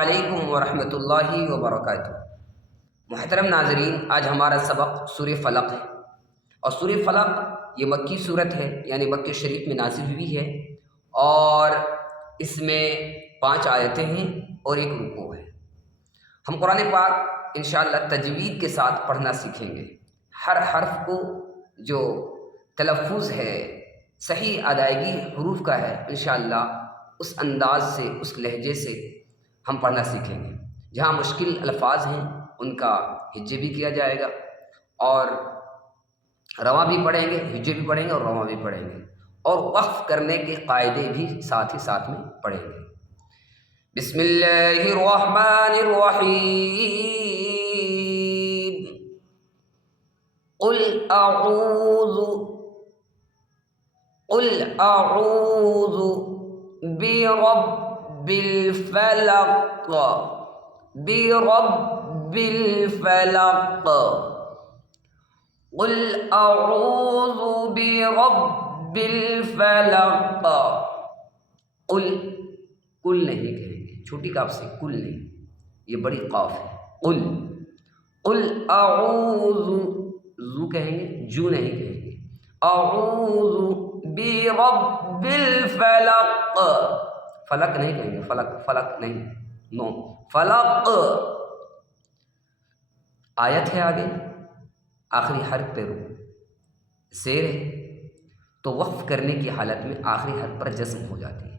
علیکم ورحمۃ اللہ وبرکاتہ۔ محترم ناظرین، آج ہمارا سبق سورہ فلق ہے، اور سورہ فلق یہ مکی صورت ہے، یعنی مکہ شریف میں نازل ہوئی ہے، اور اس میں 5 آیتیں ہیں اور 1 رکوع ہے۔ ہم قرآن پاک انشاءاللہ تجوید کے ساتھ پڑھنا سیکھیں گے۔ ہر حرف کو جو تلفظ ہے، صحیح ادائیگی حروف کا ہے، انشاءاللہ اس انداز سے، اس لہجے سے ہم پڑھنا سیکھیں گے۔ جہاں مشکل الفاظ ہیں ان کا ہجے بھی کیا جائے گا، اور رواں بھی پڑھیں گے، ہجے بھی پڑھیں گے اور رواں بھی پڑھیں گے، اور وقف کرنے کے قاعدے بھی ساتھ ہی ساتھ میں پڑھیں گے۔ بسم اللہ الرحمن الرحیم۔ قل اعوذ برب الفلق، برب الفلق۔ قل اعوذ برب الفلق۔ قل، کل نہیں کہیں گے، چھوٹی کاف سے کل نہیں، یہ بڑی قاف ہے۔ قل، قل اعوذ، زو کہیں گے، جو نہیں کہیں گے۔ اعوذ برب الفلق، فلق نہیں کہیں گے، فلق، فلق نہیں، نو، فلق۔ آیت ہے آگے، آخری حرف پہ زیر ہے، تو وقف کرنے کی حالت میں آخری حرف پر جزم ہو جاتی ہے۔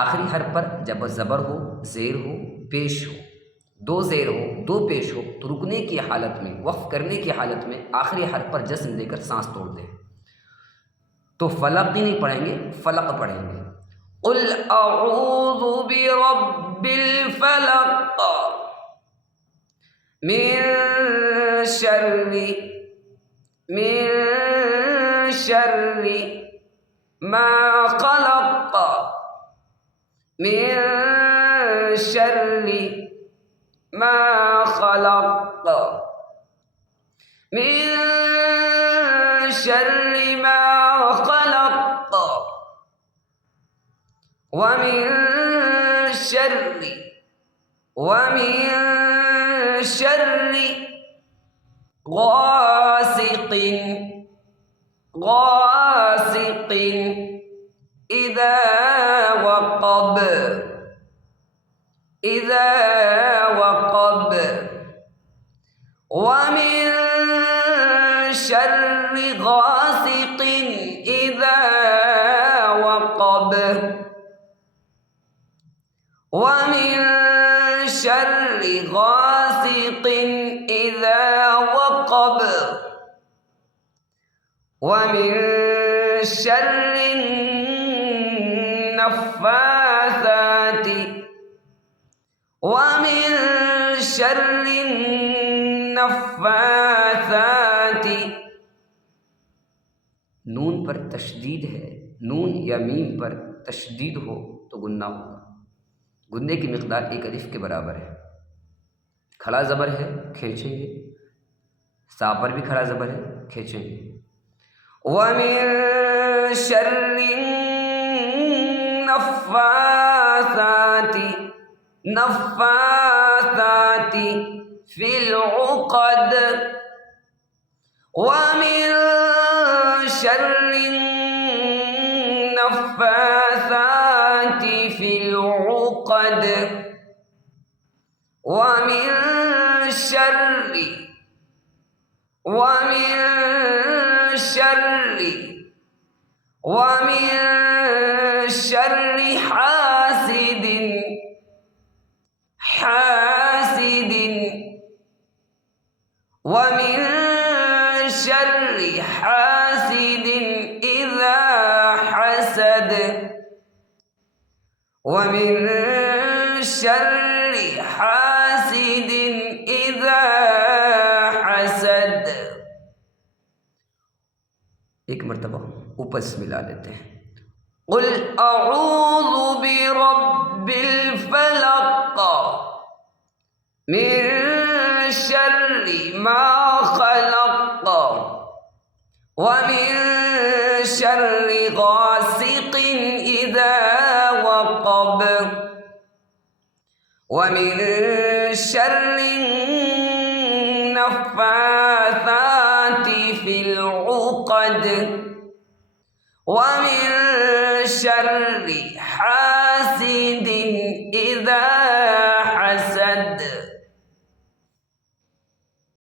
آخری حرف پر جب زبر ہو، زیر ہو، پیش ہو، 2 زیر ہو، 2 پیش ہو، تو رکنے کی حالت میں، وقف کرنے کی حالت میں آخری حرف پر جزم دے کر سانس توڑ دیں، تو فلق ہی نہیں پڑھیں گے، فلق پڑھیں گے۔ قل اعوذ برب الفلق من شر ما خلق، من شر ما خلق، من شر ما خلق، ومن شر غاسق إذا وقب، ومن شر غاسق إذا وقب، ومن شر غاسق إذا وقب، ومن شر النفاثات۔ نون پر تشدید ہے، نون یا میم پر تشدید ہو تو گنہ ہوگا۔ گننے کی مقدار 1 الف کے برابر ہے۔ کھڑا زبر ہے، کھینچیں گے، سا پر بھی کھڑا زبر ہے، کھینچیں گے۔ وَمِن شَرِّ النَّفَّاثَاتِ فِي الْعُقَدِ، وَمِن شَرِّ النَّفَّاثَاتِ فِي الْعُقَدِ، وَمِن شَرِّ حاسد وَمِن شَرِّ حاسد إِذَا حَسَدَ، وَمِن شَرِّ حاسد إِذَا حَسَدَ۔ ایک مرتبہ اوپر سے ملا لیتے ہیں۔ قل اعوذ برب الفلق من شر ما خلق، ومن شر غاسق إذا وقب، العقد ومن شر النفاثات في العقد ومن شر حاسد إذا